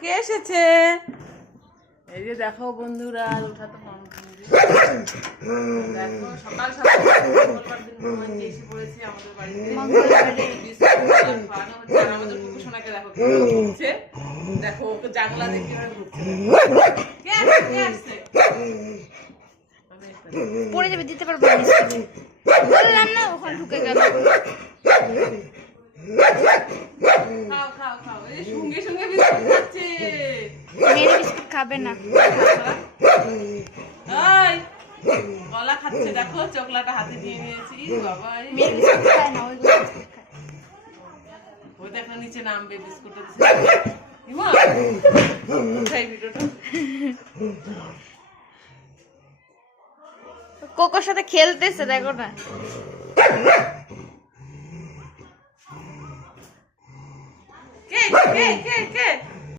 কে এসেছে? এই যে দেখো বন্ধুরা, ওঠা তো দেখো সকাল সকাল মঙ্গলবার দিন রোমাঞ্চে এসে পড়েছে আমাদের বাড়িতে। আমাদের কুকুর সোনাকে দেখো ঘুরছে, দেখো ওকে জানলা দিয়ে কিভাবে ঘুরছে। কে আসছে? পড়ে যাবে, দিতে পারবো না। বললাম না, ওখানে ঢুকে গেল। খাও খাও খাও, এই সঙ্গে সঙ্গে বিস্কুট খাচ্ছে। মেরে বিস্কুট খাবে না। এই গলা খাচ্ছে, দেখো চকলাটা হাতে নিয়ে নিয়েছি। বাবা মেরে বিস্কুট খায় না, ওইগুলো বিস্কুট খায়। ওই দেখো নিচে নামবে বিস্কুটটা দিছে। ইমা উঠাই ভিডিওটা। কোকোর সাথে খেলতেছে, দেখো না। কে কে কে কে